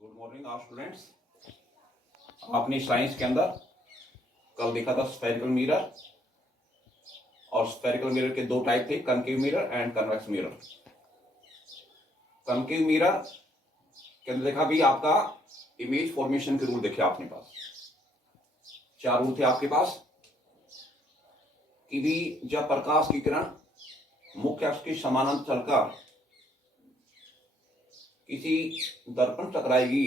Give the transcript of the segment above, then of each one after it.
Good morning आप students. आपने science के अंदर कल देखा था स्फेरिकल मिरर, और स्फेरिकल मिरर के दो टाइप थे, concave mirror and convex mirror. Concave mirror के अंदर देखा भी आपका इमेज फॉर्मेशन के रूल देखे आपने पास। चार रूल थे आपके पास कि भी जब प्रकाश की किरण मुख्य अक्ष के समानांतर चलकर किसी दर्पण टकराएगी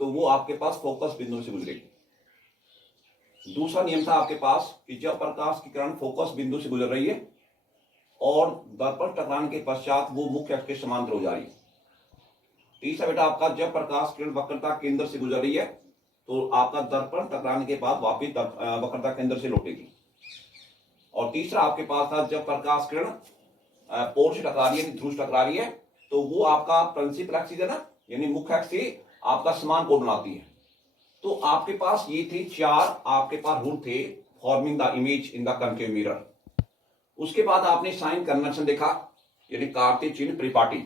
तो वो आपके पास फोकस बिंदु से गुजरेगी। दूसरा नियम था आपके पास कि जब प्रकाश की किरण फोकस बिंदु से गुजर रही है और दर्पण टकराने के पश्चात वो मुख्य अक्ष के समांतर हो जा रही है। तीसरा बेटा आपका जब प्रकाश किरण वक्रता केंद्र से गुजर रही है तो आपका दर्पण टकराने के बाद वापिस वक्रता केंद्र से लौटेगी। और तीसरा आपके पास था जब प्रकाश किरण पोल से टकरा रही है, ध्रुव से टकरा रही है, तो वो आपका प्रिंसिपल एक्सिस है ना, यानी मुख्य अक्ष से आपका समान कोण बनाती है। तो आपके पास ये थे चार आपके पास रूल थे forming the image in the concave mirror. उसके बाद आपने साइन कन्वेंशन देखा, यानी कार्तीय चिन्ह परिपाटी।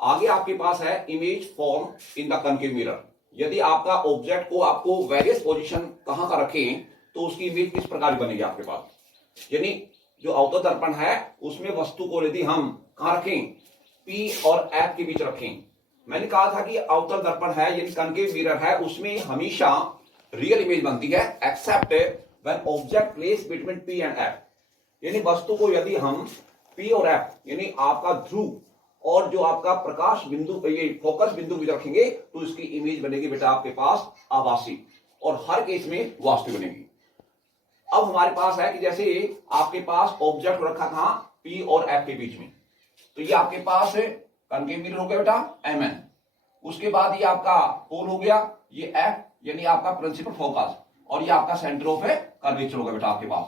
आगे आपके पास है image form in the concave mirror. यदि आपका ऑब्जेक्ट को आपको वेरियस पोजीशन कहां का रखें तो उसकी इमेज किस प्रकार बनेगी आपके पास। यानी जो अवतल दर्पण है उसमें वस्तु को यदि हम कहां रखें, P और F के बीच रखें। मैंने कहा था कि अवतल दर्पण है यानी कनकेव मिरर है, उसमें हमेशा रियल इमेज बनती है except when object place between P and F। यानी वस्तु को यदि हम P और F यानी आपका ध्रुव और जो आपका प्रकाश बिंदु ये फोकस बिंदु भी रखेंगे तो इसकी इमेज बनेगी बेटा आपके पास आभासी, और हर केस में वास्तविक बनेगी। अब हमारे पास है कि जैसे आपके पास ऑब्जेक्ट रखा था P और F के बीच में, तो ये आपके पास कनकेव मिरर हो गया बेटा Mn। उसके बाद ये आपका पोल हो गया ये F यानी आपका प्रिंसिपल फोकस, और ये आपका सेंटर ऑफ कर्वेचर हो गया बेटा आपके पास।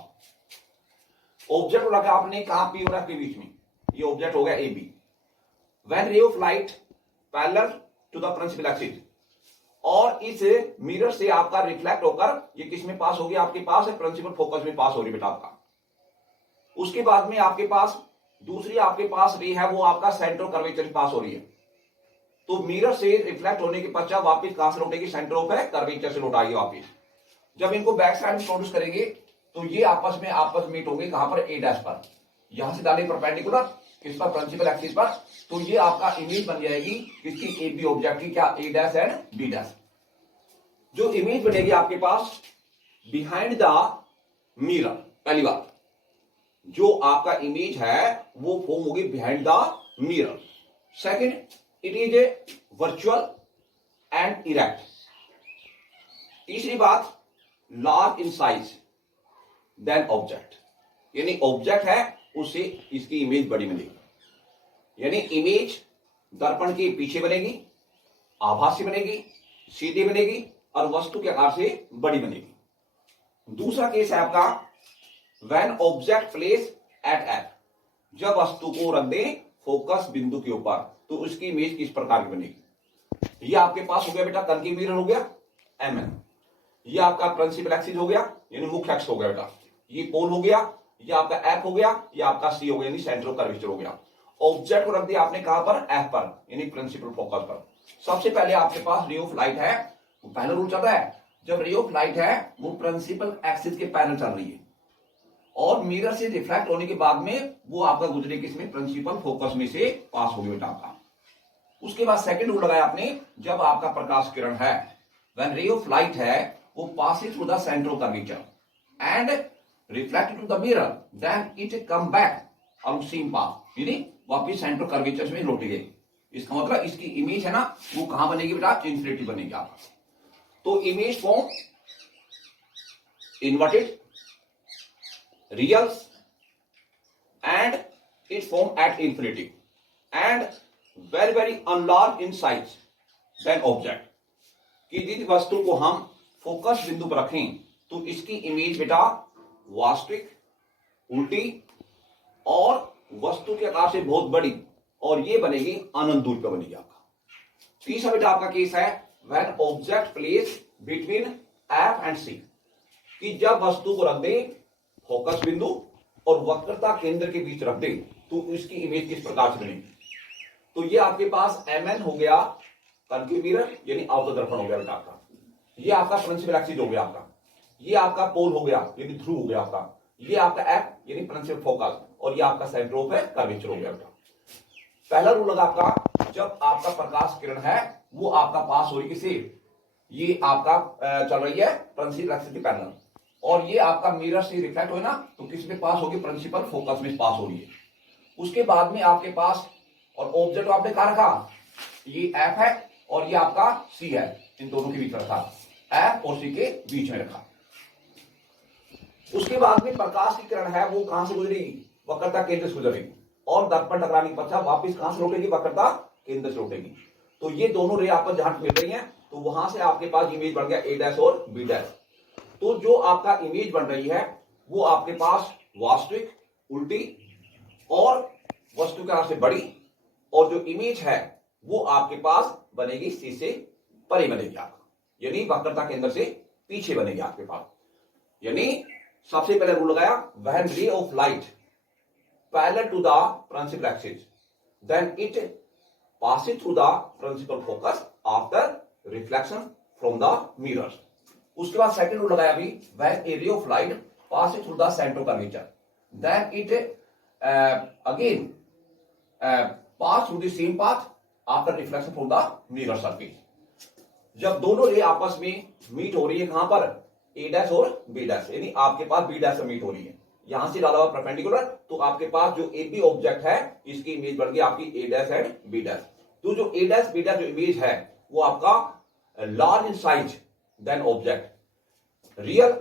ऑब्जेक्ट रखा आपने कहा P और F के बीच में, ये ऑब्जेक्ट हो गया AB। When ray of light parallel to the principal axis, और इस मिरर से आपका रिफ्लेक्ट होकर ये किस में पास हो गया आपके पास प्रिंसिपल फोकस में पास हो रही बेटा आपका। उसके बाद में आपके पास दूसरी आपके पास रे है वो आपका सेंटर कर्वेचर में पास हो रही है। तो मिरर से रिफ्लेक्ट होने के पश्चात वापस कहां से लौटेगी, सेंटर ऑफ कर्वेचर से लौटाएगी वापस। जब इनको बैक साइड में प्रोड्यूस करेंगे तो ये आपस मीट होंगे कहां पर, A डैश पर। यहां से डालेंगे परपेंडिकुलर किस पर, प्रिंसिपल एक्सिस पर। तो ये आपका इमेज बन जाएगी किसकी, AB ऑब्जेक्ट की, क्या A dash and B dash. जो इमेज बनेगी आपके पास बिहाइंड द मिरर, पहली बात जो आपका इमेज है वो फॉर्म होगी behind the mirror. Second, it is a virtual and erect. तीसरी बात, large in size then object, यानी ऑब्जेक्ट है उससे इसकी इमेज बड़ी बनेगी। यानी इमेज दर्पण के पीछे बनेगी, आभासी बनेगी, सीधी बनेगी और वस्तु के आकार से बड़ी बनेगी। दूसरा केस है आपका when object place eight F, जब वस्तु को रख दे फोकस बिंदु के ऊपर तो उसकी इमेज किस प्रकार की बनेगी। ये आपके पास हो गया बेटा कनकेव मिरर हो गया Mn। ये आपका प्रिंसिपल एक्सिस हो गया यानी मुख्य अक्ष हो गया बेटा, ये पोल हो गया, ये आपका F हो गया, ये आपका C हो गया यानी सेंटर ऑफ कर्वेचर हो गया। ऑब्जेक्ट को रख दिया आपने कहां पर, F पर यानी प्रिंसिपल फोकस पर। सबसे पहले आपके पास रे ऑफ लाइट है, पहला रूल चल रहा है जब रे ऑफ लाइट है वो प्रिंसिपल एक्सिस के पैरेलल चल रही है और मिरर से रिफ्लेक्ट होने के बाद में वो आपका गुजरे किसमें, प्रिंसिपल फोकस में से पास हो गया बेटा आपका। उसके बाद सेकंड रूल लगाया आपने, जब आपका प्रकाश किरण है व्हेन रे ऑफ लाइट है वो passing through the centre of curvature and reflected to the mirror then it come back on same path, यानी वापस सेंटर कर्वेचर में लौटेगी। इसका मतलब इसकी इमेज है ना वो कहां बनेगी बेटा, इन्फिनिटी बनेगी आपका। तो image form inverted, reals and it form at infinity and very enlarged in size than object, कि जिस वस्तु को हम फोकस बिंदु पर रखें तो इसकी इमेज बेटा वास्तविक, उल्टी और वस्तु के आकार से बहुत बड़ी, और ये बनेगी अनंत दूर पर बनेगी आपका। तीसरा बेटा आपका केस है when object place between F and C, कि जब वस्तु को रख दे फोकस बिंदु और वक्रता केंद्र के बीच रख दे तो इसकी इमेज किस प्रकार से बनेगी। तो ये आपके पास Mn हो गया कनकेव मिरर यानी अवतल दर्पण हो गया बेटा आपका। ये आपका प्रिंसिपल एक्सिस हो गया आपका। ये आपका पोल हो गया यानी ध्रुव हो गया आपका। ये आपका एफ यानी प्रिंसिपल फोकस, और ये आपका सेंटर ऑफ कर्वेचर हो गया बेटा। पहला रूल लगा आपका, जब आपका प्रकाश किरण है वो आपका पास हो रही किसी, ये आपका चल रही है प्रिंसिपल एक्सिस के पैरेलल, और ये आपका मिरर से रिफ्लेक्ट हो ना तो किस में पास होगी, प्रिंसिपल फोकस में पास हो रही है। उसके बाद में आपके पास और ऑब्जेक्ट आपने कहा रखा, ये एफ है और ये आपका सी है, इन दोनों के बीच में रखा, एफ और सी के बीच में रखा। उसके बाद में प्रकाश की किरण है वो कहां से गुजरेगी, वक्रता केंद्र से गुजरेगी, और दर्पण टकराने के पश्चात वापिस कहां से लौटेगी, वक्रता केंद्र से लौटेगी। तो ये दोनों रे आपस जहां मिल रही हैं तो वहां से आपके पास इमेज बन गया ए डैश और बी डैश। तो जो आपका इमेज बन रही है वो आपके पास वास्तविक, उल्टी और वस्तु के से बड़ी, और जो इमेज है वो आपके पास बनेगी सी से परे बनेगी आपका, यानी वक्रता केंद्र से पीछे बनेगी आपके पास। यानी सबसे पहले रूल लगाया, when ray of light parallel to the principal axis then it passes through the principal focus after reflection from the mirrors। उसके बाद सेकंड रूल लगाया अभी, when a ray of light passes through the center of curvature then it again pass through the same path after reflection from the mirror surface। जब दोनों रे आपस में meet हो रही है कहां पर, ए डैश और बी डैश, यानी आपके पास बी डैश से मीट हो रही है, यहां से डाला हुआ परपेंडिकुलर, तो आपके पास जो ए बी ऑब्जेक्ट है इसकी इमेज बन गई आपकी A dash and B dash. तो जो ए डैश बी डैश जो इमेज है वो आपका large in size then object, real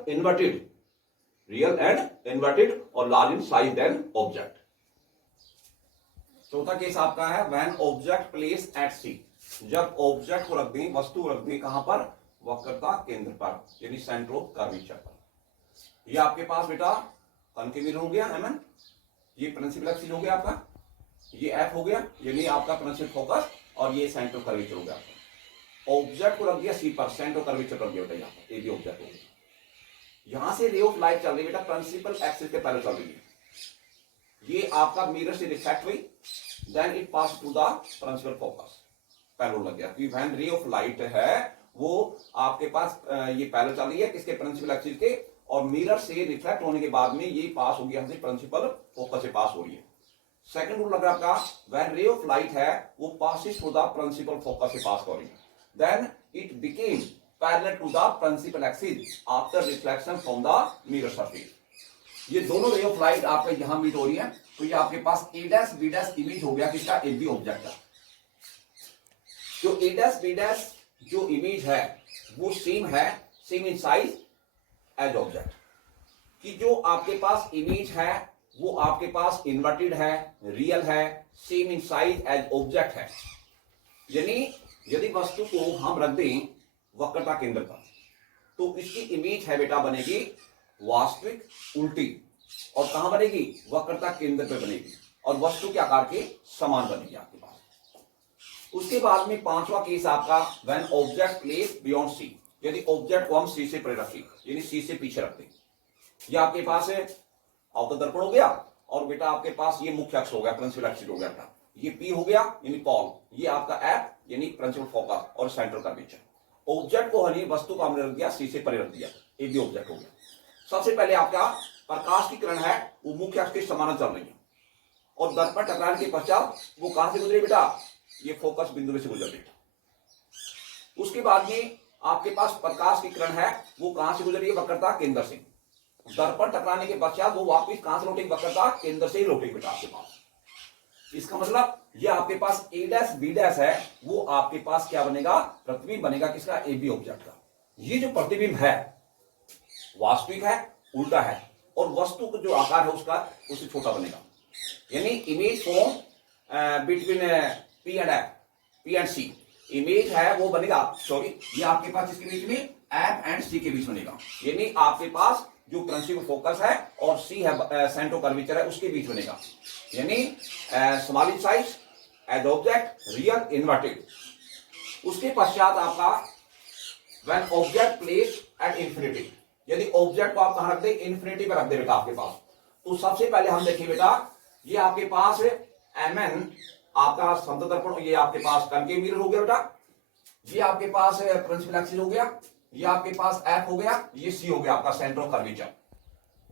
and inverted और large in size then object. चौथा केस आपका है when object place at C, जब ऑब्जेक्ट को रख दें, वस्तु को रख दें कहां पर, वक्रता केंद्र पर यानी सेंटर ऑफ कर्वेचर पर। ये आपके पास बेटा कनकेव मिरर हो गया एमएन, ये प्रिंसिपल एक्सिस हो गया आपका, ये एफ हो गया यानी आपका प्रिंसिपल फोकस, और ये सेंटर ऑफ कर्वेचर हो गया आपका। ऑब्जेक्ट को रख दिया सी पर, सेंटर ऑफ कर्वेचर कर दिया बेटा, यहाँ पर ए बी ऑब्जेक्ट हो गया। यहां से रे ऑफ लाइट चल रही है बेटा प्रिंसिपल एक्सिस के पैरेलल चल रही है, ये आपका मिरर से रिफ्लेक्ट हुई, then it pass to the principal focus, parallel लग गया। कि व्हेन रे ऑफ लाइट है वो आपके पास ये पैरेलल चल रही है किसके, प्रिंसिपल एक्सिस के, और मिरर से रिफ्लेक्ट होने के बाद में ये पास हो गया हमसे प्रिंसिपल फोकस से पास हो रही है। सेकंड रूल लग रहा है आपका, व्हेन रे ऑफ लाइट है वो passes to the principal focus से पास हो रही है, then it became parallel to the principal axis after reflection from the mirror surface. ये दोनों रे ऑफ लाइट आपका यहां मीट हो रही है, तो ये आपके पास A dash B dash image हो गया किसका, ए बी ऑब्जेक्ट का। जो ए डैश बी डैश जो इमेज है वो same in size as object, कि जो आपके पास इमेज है वो आपके पास इन्वर्टेड है, रियल है, same in size as object है। यानी यदि वस्तु को हम रख दें वक्रता केंद्र पर तो इसकी इमेज है बेटा बनेगी वास्तविक, उल्टी, और कहां बनेगी, वक्रता केंद्र पर बनेगी, और वस्तु के आकार के समान बनेगी आपके पास। उसके बाद में पांचवा केस आपका when object place beyond C, यदि ऑब्जेक्ट को हम सी से परे रखें यानी सी से पीछे रखते हैं। ये आपके पास है अवतल दर्पण हो गया, और बेटा आपके पास ये मुख्य अक्ष हो गया, प्रिंसिपल एक्सिस हो गया बेटा, ये पी हो गया यानी पॉल, ये आपका एफ यानी प्रिंसिपल फोकस और सेंटर कर्वेचर। ऑब्जेक्ट को हनी वस्तु को हमने रख दिया सी से परे रख दिया, ए बी ऑब्जेक्ट हो गया। सबसे पहले आपका प्रकाश की किरण है वो मुख्य अक्ष के समानांतर चल रही है, और दर्पण टकराने के पश्चात वो कहां से गुजरे बेटा, ये फोकस बिंदु में से गुजर रही है। उसके बाद में आपके पास प्रकाश की किरण है वो कहां से गुजर रही है, वक्रता केंद्र से। दर्पण टकराने के पश्चात वो वापस कहां से लौटेगी, वक्रता केंद्र से ही लौटेगी बेटा आपके पास। इसका मतलब ये आपके पास ए डैश बी डैश है वो आपके पास क्या बनेगा, प्रतिबिंब बनेगा किसका, ए बी ऑब्जेक्ट का। ये जो प्रतिबिंब है वास्तविक है, उल्टा है, और वस्तु का जो आकार है उसका उससे छोटा बनेगा। यानी image form between P and F, P and C, image है वो बनेगा, सॉरी ये आपके पास इसके बीच में एफ एंड सी के बीच बनेगा। यानी आपके पास जो प्रिंसिपल फोकस है और सी है सेंटर कर्वेचर है उसके बीच बनेगा। यानी small in size as object, real, inverted. उसके पश्चात आपका when object place at infinity, यदि ऑब्जेक्ट को आप कहां रख दे, इंफिनिटी पर रख दे बेटा आपके पास, तो सबसे पहले हम देखिए बेटा ये आपके पास एम एन आपका समतल दर्पण, ये आपके पास कनकेव मिरर हो गया बेटा, ये आपके पास प्रिंसिपल एक्सिस हो गया, ये आपके पास एफ हो गया, ये सी हो गया आपका सेंटर ऑफ कर्वेचर।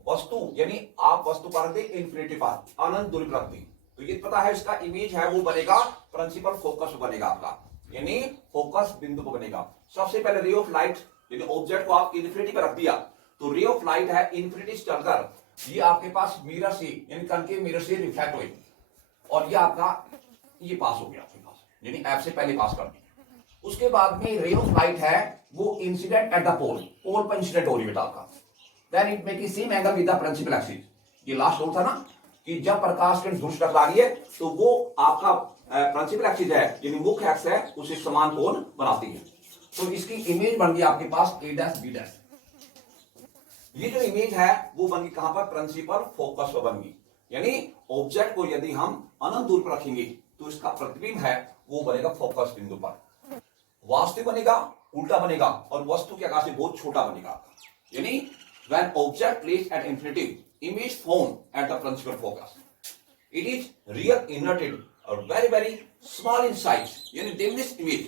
वस्तु यानी आप वस्तु पर रख दे इंफिनिटी पर, अनंत दूरी पर रख दी, तो ये पता है इसका इमेज है वो बनेगा प्रिंसिपल फोकस बनेगा आपका, यानी फोकस बिंदु पर बनेगा। सबसे पहले रे ऑफ लाइट, यानी ऑब्जेक्ट को आप इन्फिनिटी पर रख दिया, तो रे ऑफ लाइट है इन्फिनिटी से चलकर ये आपके पास मिरर से यानी कनकेव मिरर से रिफ्लेक्ट हुए और ये आपका ये पास हो गया आपके पास, यानी एफ से पहले पास कर दिया। उसके बाद में रे ऑफ लाइट है वो incident at the pole, pole पर इंसिडेंट हो रही है आपका, then it make same angle with the principal axis. ये लास्ट रूल था ना कि जब प्रकाश किरण धूल से टकरा रही है तो वो आपका प्रिंसिपल एक्सिस है यानी मुख्य एक्सिस है उसे समान कोण बनाती है। तो इसकी इमेज बन गई आपके पास ए डैश बी डैश। ये जो इमेज है वो बन गई कहां पर, प्रिंसिपल फोकस पर बन गई, यानी ऑब्जेक्ट को यदि हम अनंत दूर पर रखेंगे तो इसका प्रतिबिंब है वो बनेगा फोकस बिंदु पर। वास्तविक बनेगा उल्टा बनेगा और वस्तु के आकार से बहुत छोटा बनेगा, यानी when object placed at infinity, image formed at the principal focus, it is real inverted or very very small in size, यानी diminished image